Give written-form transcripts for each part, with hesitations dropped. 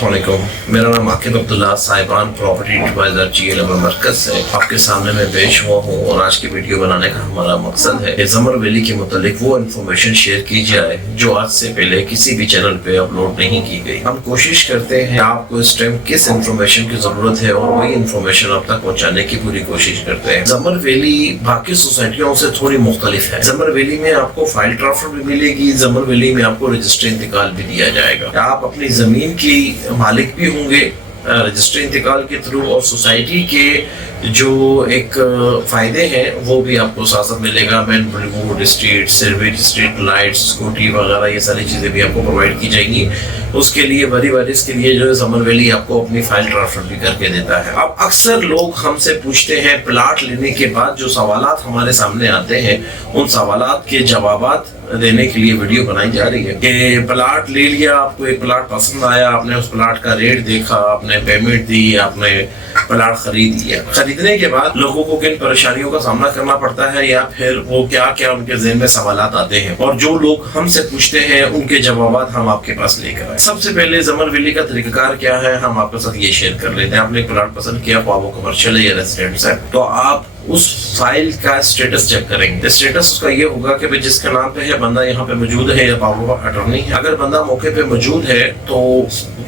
अस्सलाम वालेकुम। मेरा नाम आकिब अब्दुल्ला साहिबान प्रॉपर्टी एडवाइजर GLM मरकज से आपके सामने मैं पेश हुआ हूँ और आज की वीडियो बनाने का हमारा मकसद है कि ज़मर वैली के मुतालिक वो इन्फॉर्मेशन शेयर की जाए जो आज से पहले किसी भी चैनल पे अपलोड नहीं की गई। हम कोशिश करते हैं आपको इस टाइम किस इन्फॉर्मेशन की जरूरत है और वही इन्फॉर्मेशन आप तक पहुँचाने की पूरी कोशिश करते हैं। ज़मर वैली बाकी सोसाइटियों से थोड़ी मुख्तलिफ है। ज़मर वैली में आपको फाइल ट्रांसफर भी मिलेगी, ज़मर वैली में आपको रजिस्ट्री इंतकाल भी दिया जाएगा। आप अपनी जमीन की मालिक भी होंगे रजिस्ट्री इंतकाल के थ्रू और सोसाइटी के जो एक फायदे हैं वो भी आपको साथ साथ मिलेगा। Main board, street service, street lights, scooty वगैरह ये सारी चीज़ें भी आपको प्रोवाइड की जाएंगी। उसके लिए वरीस के लिए जो है ज़मर वैली आपको अपनी फाइल ट्रांसफर भी करके देता है। अब अक्सर लोग हमसे पूछते हैं प्लाट लेने के बाद जो सवालात हमारे सामने आते हैं उन सवालात के जवाबात देने के लिए वीडियो बनाई जा रही है कि प्लाट ले लिया, आपको एक प्लाट पसंद आया, आपने उस प्लाट का रेट देखा, आपने पेमेंट दी, आपने प्लाट खरीद लिया। खरीदने के बाद लोगों को किन परेशानियों का सामना करना पड़ता है या फिर वो क्या क्या उनके ज़हन में सवालात आते हैं और जो लोग हमसे पूछते हैं उनके जवाबात हम आपके पास लेकर आए। सबसे पहले ज़मर वैली का तरीकाकार क्या है हम आपके साथ ये शेयर कर लेते हैं। आपने एक प्लाट पसंद किया, वो कमर्शियल है या रेजिडेंस है, तो आप उस फाइल का स्टेटस चेक करेंगे। स्टेटस उसका ये होगा कि भाई जिसके नाम पे है बंदा यहाँ पे मौजूद है या पावर ऑफ अटॉर्नी है। अगर बंदा मौके पे मौजूद है तो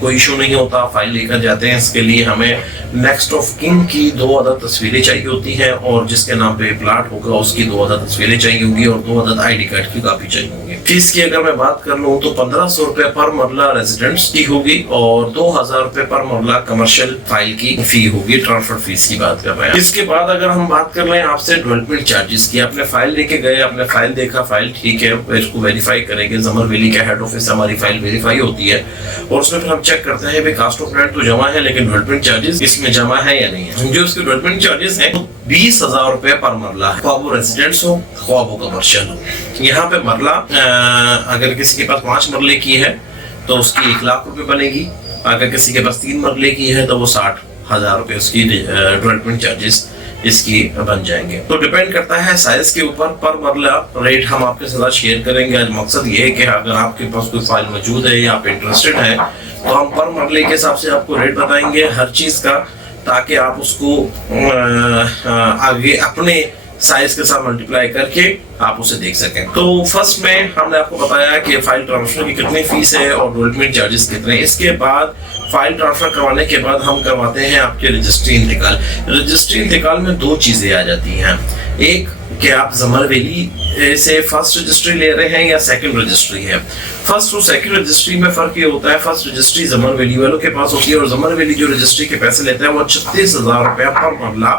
कोई इशू नहीं होता, फाइल लेकर जाते हैं। इसके लिए हमें नेक्स्ट ऑफ किन की 2 अदद तस्वीरें चाहिए होती हैं और जिसके नाम पे प्लाट होगा उसकी 2 अदद तस्वीरें चाहिए होंगी और 2 अदद ID कार्ड की कॉपी चाहिए होंगी। फीस की अगर मैं बात कर लूँ तो 1500 रुपए पर मरला रेजिडेंट्स की होगी और 2000 रुपए पर मरला कमर्शियल फाइल की फी होगी। ट्रांसफर फीस की बात कर रहे हैं। इसके बाद अगर हम बात कर लें आपसे डेवलपमेंट चार्जेस की, आपने फाइल लेके गए, आपने फाइल देखा, फाइल ठीक है, इसको वेरीफाई करेंगे। ज़मर वैली का हेड ऑफिस हमारी फाइल वेरीफाई होती है और उसमें फिर हम चेक करते हैं भाई कास्ट ऑफ लैंड तो जमा है लेकिन डेवलपमेंट चार्जेस इसमें जमा है या नहीं है। जो इसके डेवलपमेंट चार्जेस हैं 20,000 रुपए पर मरला है, ख्वाब वो रेजिडेंस हो ख्वाब वो कमर्शियल हो। यहाँ पे मरला अगर किसी के पास 5 मरले की है तो उसकी 1 लाख रुपए बनेगी। अगर किसी के पास 3 मरले की है तो वो 60,000 रुपए उसकी डेवलपमेंट चार्जेस इसकी बन जाएंगे। तो डिपेंड करता है साइज के ऊपर। पर मरला रेट हम आपके साथ शेयर करेंगे। आज मकसद ये है कि अगर आपके पास कोई फाइल मौजूद है या आप इंटरेस्टेड है तो हम पर मरले के हिसाब से आपको रेट बताएंगे हर चीज का, ताकि आप उसको आगे अपने साइज के साथ मल्टीप्लाई करके आप उसे देख सकें। तो फर्स्ट में हमने आपको बताया कि फाइल ट्रांसफर की कितनी फीस है और डेवलपमेंट चार्जेस कितने। इसके बाद फाइल ट्रांसफर करवाने के बाद हम करवाते हैं आपके रजिस्ट्री इंतकाल। रजिस्ट्री इंतकाल में 2 चीजें आ जाती हैं। एक कि आप ज़मर वैली से फर्स्ट रजिस्ट्री ले रहे हैं या सेकंड रजिस्ट्री है। फर्स्ट और सेकंड रजिस्ट्री में फर्क ये होता है, फर्स्ट रजिस्ट्री ज़मर वैली वालों के पास होती है और ज़मर वैली जो रजिस्ट्री के पैसे लेता है वो 36,000 रुपया पर मरला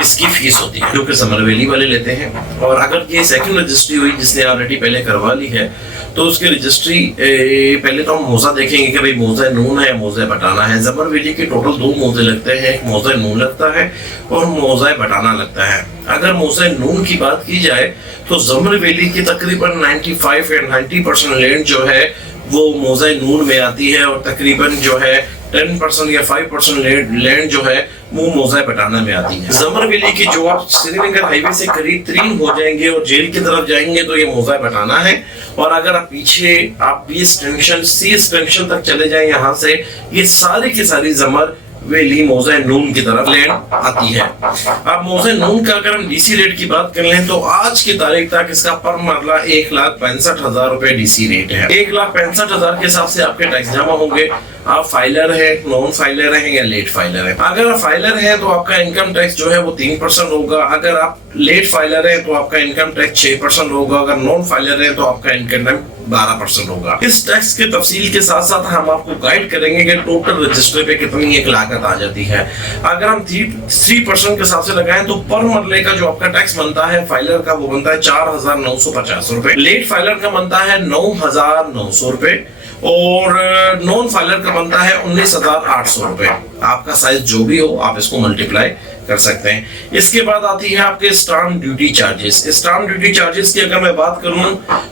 इसकी फीस होती है जो कि ज़मर वैली वाले लेते हैं। और अगर ये सेकंड रजिस्ट्री हुई जिसने ऑलरेडी पहले करवा ली है तो उसकी रजिस्ट्री पहले तो हम मौजा देखेंगे कि भाई मौजा नून है या मौजा बटाना है। ज़मर वैली के टोटल 2 मौजे लगते हैं, एक मौजा नून लगता है और मौजा बटाना लगता है। अगर मौजा नून की बात की जाए तो ज़मर वैली की तकरीबन 95 या 90% लैंड जो है वो मौजा नून में आती है और तकरीबन जो है 10% या 5% लैंड जो है वो मौजा बटाना में आती है। ज़मर वैली की जो आप श्रीनगर हाईवे से करीब 3 हो जाएंगे और जेल की तरफ जाएंगे तो ये मौजा बटाना है। और अगर आप पीछे आप B एक्सटेंशन C एक्सटेंशन तक चले जाएं यहाँ से, ये सारी की सारी ज़मर वैली मौजा नून की तरफ लैंड आती है। अब मौजा नून का अगर हम DC रेट की बात कर लें तो आज की तारीख तक इसका पर मरला 1,65,000 रुपए DC रेट है। 1,65,000 के हिसाब से आपके टैक्स जमा होंगे। आप फाइलर है, नॉन फाइलर है या लेट फाइलर है। अगर आप फाइलर है तो आपका इनकम टैक्स जो है वो 3% होगा। अगर आप लेट फाइलर है तो आपका इनकम टैक्स 6% होगा। अगर नॉन फाइलर है तो आपका इनकम टैक्स 12% होगा। इस टैक्स के तफसील के साथ साथ हम आपको गाइड करेंगे कि टोटल रजिस्टर पे कितनी एक लागत आ जाती है। अगर हम 3% के हिसाब से लगाएं तो पर मरले का जो आपका टैक्स बनता है फाइलर का वो बनता है 4,950 रुपए, लेट फाइलर का बनता है 9,900 रुपए और नॉन फाइलर का बनता है 19,800 रुपए। आपका साइज जो भी हो आप इसको मल्टीप्लाई कर सकते हैं। इसके बाद आती है आपके stamp duty charges. Stamp duty charges की अगर मैं बात करूं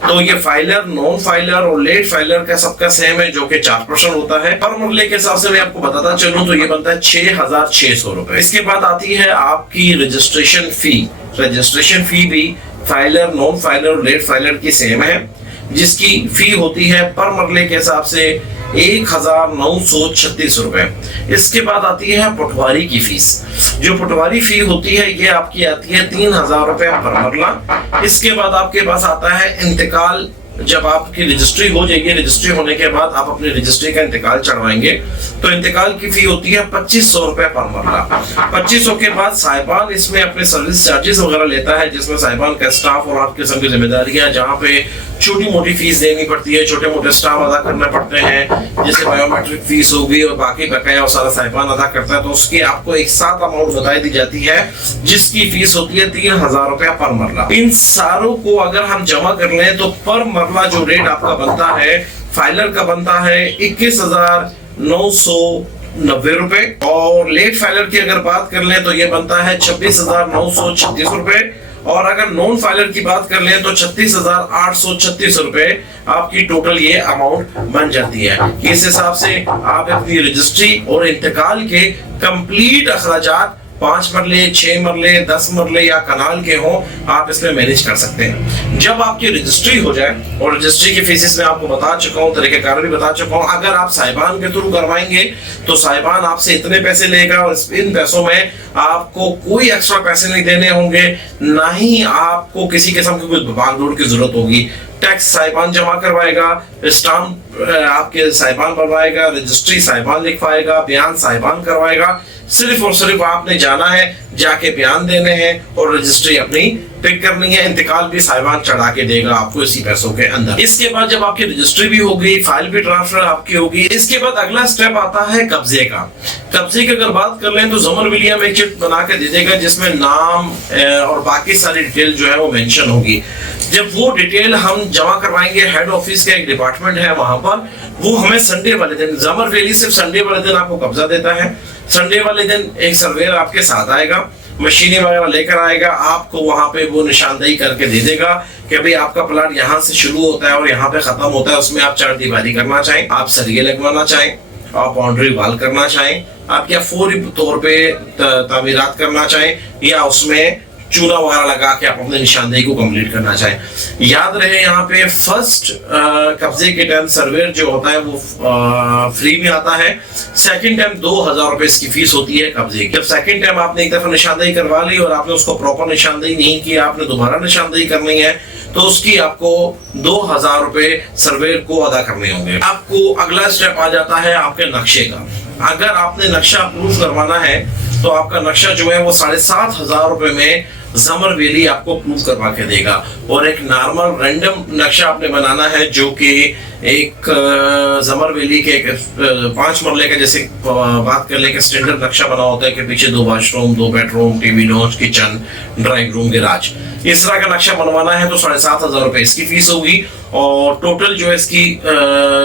तो ये फाइलर, नॉन फाइलर और लेट फाइलर का सबका सेम है जो कि 4% होता है। पर मरले के हिसाब से मैं आपको बताता चलूं तो ये बनता है 6,600 रुपए। इसके बाद आती है आपकी रजिस्ट्रेशन फी। रजिस्ट्रेशन फी भी फाइलर, नॉन फाइलर और लेट फाइलर की सेम है। जिसकी फी होती है पर मरले के हिसाब से 1936 रुपए। इसके बाद आती है पटवारी की फीस। जो पटवारी फी होती है ये आपकी आती है 3000 रुपए पर मरला। इसके बाद आपके पास आता है इंतकाल। जब आपकी रजिस्ट्री हो जाएगी, रजिस्ट्री होने के बाद आप अपनी रजिस्ट्री का इंतकाल चढ़वाएंगे तो इंतकाल की फी होती है 2500 रुपए पर मरला। 2500 के बाद साहिबान इसमें अपने सर्विस चार्जेस वगैरह लेता है, जिसमें साहिबान का स्टाफ और आपके किस्म की जिम्मेदारियां, जहाँ पे छोटी मोटी फीस देनी पड़ती है, छोटे मोटे स्टाफ अदा करने पड़ते हैं, जैसे बायोमेट्रिक फीस होगी और बाकी बकाया और सारा साहिबान अदा करता है, तो उसकी आपको एक साथ अमाउंट बताई दी जाती है जिसकी फीस होती है 3000 रुपया पर मरला। इन सारों को अगर हम जमा कर लें तो पर मरला जो रेट आपका बनता है फाइलर का बनता है 21,990 रुपए, और लेट फाइलर की अगर बात कर लें तो ये बनता है 26,936 रुपए, और अगर नॉन फाइलर की बात कर लें तो 36,836 रुपए आपकी टोटल ये अमाउंट बन जाती है। इस हिसाब से आप अपनी रजिस्ट्री और इंतकाल के कंप्लीट अखराजात 5 मरले, 6 मरले, 10 मरले या कनाल के हो, आप इसमें मैनेज कर सकते हैं। जब आपकी रजिस्ट्री हो जाए, और रजिस्ट्री की फीसेस में आपको बता चुका हूँ, तरीकेकार भी बता चुका हूँ, अगर आप साहिबान के थ्रू करवाएंगे तो साहिबान आपसे इतने पैसे लेगा और इन पैसों में आपको कोई एक्स्ट्रा पैसे नहीं देने होंगे, ना ही आपको किसी किस्म की कोई भागदौड़ की जरूरत होगी। टैक्स साहिबान जमा करवाएगा, स्टाम्प आपके साहिबान बनवाएगा, रजिस्ट्री साहिबान लिखवाएगा, बयान साहिबान करवाएगा। सिर्फ और सिर्फ आपने जाना है, जाके बयान देने हैं और रजिस्ट्री अपनी पिक करनी है। इंतकाल भी साहिबान चढ़ा के देगा आपको इसी पैसों के अंदर। इसके बाद जब आपकी रजिस्ट्री भी हो गई, फाइल भी ट्रांसफर आपकी होगी, इसके बाद अगला स्टेप आता है कब्जे का। कब्जे की अगर बात कर लें तो जमर विलियम एक चिट बना के दे देगा जिसमें नाम और बाकी सारी डिटेल जो है वो मेंशन होगी। जब वो डिटेल हम जमा करवाएंगे, हेड ऑफिस का एक डिपार्टमेंट है वहां पर, वो हमें संडे वाले दिन, जमर वैली सिर्फ संडे वाले दिन आपको कब्जा देता है। संडे वाले दिन एक सर्वेयर आपके साथ आएगा, मशीनें वगैरह लेकर आएगा, आपको वहां पे वो निशानदेही करके दे देगा कि भाई आपका प्लाट यहाँ से शुरू होता है और यहाँ पे खत्म होता है। उसमें आप 4 दीवारी करना चाहें, आप सरिये लगवाना चाहें, आप बाउंड्री वाल करना चाहें, आप क्या फौरी तौर पे तामीरात करना चाहें, या उसमें चूना वगैरह लगा के आप अपने निशानदेही को कंप्लीट करना चाहें। याद रहे यहाँ पे फर्स्ट कब्जे के टाइम सर्वेयर जो होता है वो फ्री में आता है। सेकंड टाइम 2000 रुपए इसकी फीस होती है कब्जे की। जब सेकंड टाइम आपने एक दफा निशानदेही करवा ली और आपने उसको प्रॉपर निशानदेही नहीं की, आपने दोबारा निशानदेही करनी है, तो उसकी आपको 2000 रुपए सर्वेयर को अदा करने होंगे। आपको अगला स्टेप आ जाता है आपके नक्शे का। अगर आपने नक्शा अप्रूव करवाना है तो आपका नक्शा जो है वो 7500 रुपए में जमर वैली आपको प्रूव करवा के देगा। और एक नॉर्मल रैंडम नक्शा आपने बनाना है जो कि एक जमर वैली के 5 मरले का, जैसे बात कर ले कि स्टैंडर्ड नक्शा बना होता है कि पीछे 2 washroom, 2 bedroom, TV launch, kitchen, drawing room, garage, इस तरह का नक्शा बनवाना है तो 7500 रुपए इसकी फीस होगी। और टोटल जो है इसकी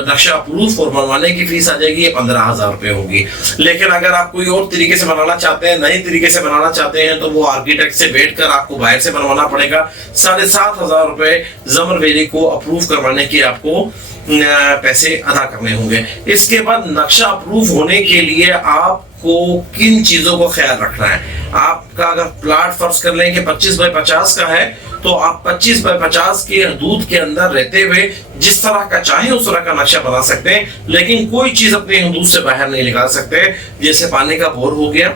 नक्शा अप्रूव और बनवाने की फीस आ जाएगी, ये 15000 रुपए होगी। लेकिन अगर आप कोई और तरीके से बनाना चाहते हैं, नए तरीके से बनाना चाहते हैं, तो वो आर्किटेक्ट से बैठकर आपको बाहर से बनवाना पड़ेगा। 7500 रुपए जमर वैली को अप्रूव करवाने की आपको पैसे अदा करने होंगे। इसके बाद नक्शा अप्रूव होने के लिए आपको किन चीजों को ख्याल रखना है। आपका अगर प्लाट फर्ज कर लें कि 25 बाय 50 का है, तो आप 25 बाय 50 के हदूद के अंदर रहते हुए जिस तरह का चाहे उस तरह का नक्शा बना सकते हैं, लेकिन कोई चीज अपने हदूद से बाहर नहीं निकाल सकते। जैसे पानी का बोर हो गया,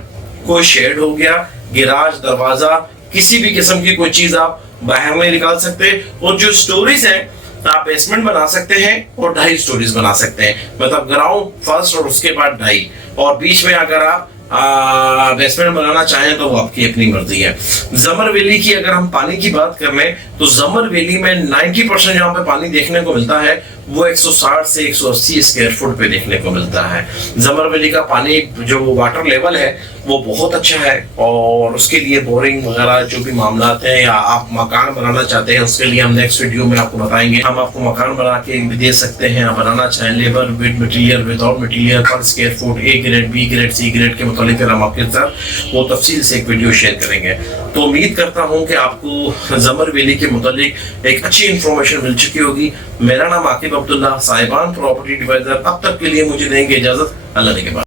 कोई शेड हो गया, गिराज, दरवाजा, किसी भी किस्म की कोई चीज आप बाहर नहीं निकाल सकते। और जो स्टोरीज है, आप बेसमेंट बना सकते हैं और 2.5 स्टोरीज बना सकते हैं, मतलब ग्राउंड फर्स्ट और उसके बाद 2.5, और बीच में अगर आप बेसमेंट बनाना चाहें तो वो आपकी अपनी मर्जी है। जमर वैली की अगर हम पानी की बात कर लें तो जमर वैली में 90% यहाँ पे पानी देखने को मिलता है वो 160 से 180 स्क्वायर फुट पे देखने को मिलता है। जमर वैली का पानी जो वाटर लेवल है वो बहुत अच्छा है, और उसके लिए बोरिंग वगैरह जो भी मामला हैं, या आप मकान बनाना चाहते हैं उसके लिए हम नेक्स्ट वीडियो में आपको बताएंगे। हम आपको मकान बना के भी दे सकते हैं, आप बनाना चाहें labour with material, without material, per square foot, A grade, B grade, C grade के मुतालिक हम आपके साथ वो तफसील से एक वीडियो शेयर करेंगे। तो उम्मीद करता हूँ कि आपको जमर वैली के मुतालिक एक अच्छी इंफॉर्मेशन मिल चुकी होगी। मेरा नाम आकिब अब्दुल्ला, साहिबान प्रॉपर्टी एडवाइजर। अब तक के लिए मुझे देंगे इजाजत, अल्लाह ने के बाद।